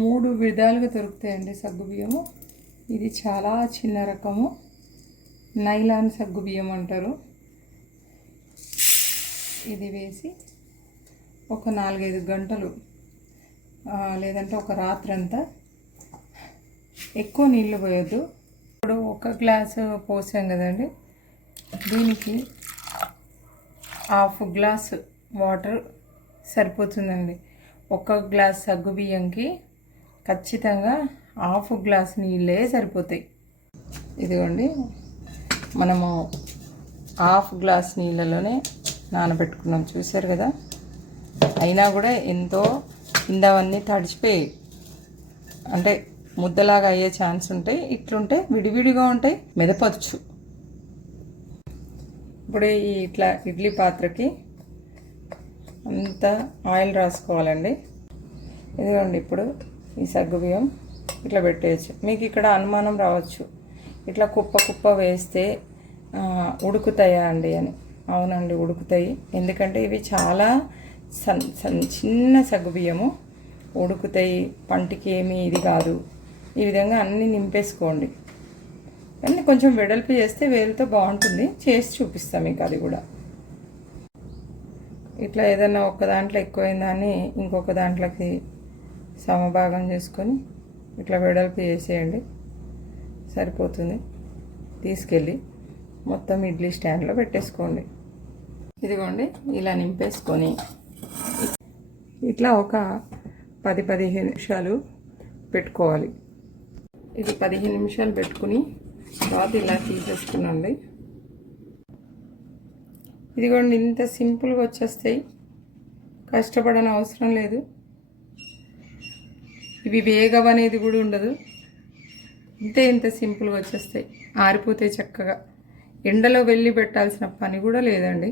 మూడు విధాలుగా దొరుకుతాయండి సగ్గుబియ్యము. ఇది చాలా చిన్న రకము, నైలాన్ సగ్గుబియ్యం అంటారు. ఇది వేసి ఒక 4-5 గంటలు లేదంటే ఒక రాత్రంతా, ఎక్కువ నీళ్ళు పోయొద్దు. ఇప్పుడు 1 గ్లాసు పోసాం కదండి, దీనికి 1/2 గ్లాసు వాటర్ సరిపోతుందండి. 1 గ్లాస్ సగ్గుబియ్యంకి ఖచ్చితంగా 1/2 గ్లాస్ నీళ్ళే సరిపోతాయి. ఇదిగోండి, మనము 1/2 గ్లాస్ నీళ్ళలోనే నానబెట్టుకున్నాం, చూసారు కదా. అయినా కూడా ఎంతో కిందవన్నీ తడిచిపోయాయి, అంటే ముద్దలాగా అయ్యే ఛాన్స్ ఉంటాయి. ఇట్లుంటే విడివిడిగా ఉంటాయి, మెదపచ్చు. ఇప్పుడు ఇట్లా ఇడ్లీ పాత్రకి అంతా ఆయిల్ రాసుకోవాలండి. ఇదిగోండి, ఇప్పుడు ఈ సగ్గుబియ్యం ఇట్లా పెట్టేయచ్చు. మీకు ఇక్కడ అనుమానం రావచ్చు, ఇట్లా కుప్ప కుప్ప వేస్తే ఉడుకుతాయా అండి అని. అవునండి, ఉడుకుతాయి. ఎందుకంటే ఇవి చాలా చిన్న సగ్గుబియ్యము, ఉడుకుతాయి. పంటికి ఏమీ ఇది కాదు. ఈ విధంగా అన్నీ నింపేసుకోండి. కానీ కొంచెం వెడల్పు చేస్తే వేలుతో బాగుంటుంది. చేసి చూపిస్తాం మీకు అది కూడా. ఇట్లా ఏదైనా ఒక దాంట్లో ఎక్కువైందని ఇంకొక దాంట్లోకి సమభాగం చేసుకొని ఇట్లా వెడల్పు చేసేయండి, సరిపోతుంది. తీసుకెళ్ళి మొత్తం ఇడ్లీ స్టాండ్లో పెట్టేసుకోండి. ఇదిగోండి, ఇలా నింపేసుకొని ఇట్లా ఒక 10-15 నిమిషాలు పెట్టుకోవాలి. ఇది 15 నిమిషాలు పెట్టుకుని తర్వాత ఇలా తీసేసుకునండి. ఇదిగోండి, ఇంత సింపుల్గా వచ్చేస్తాయి, కష్టపడని అవసరం లేదు. ఇవి వేగవనేది కూడా ఉండదు, ఇంత సింపుల్గా వచ్చేస్తాయి. ఆరిపోతాయి చక్కగా. ఎండలో వెళ్ళి పెట్టాల్సిన పని కూడా లేదండి.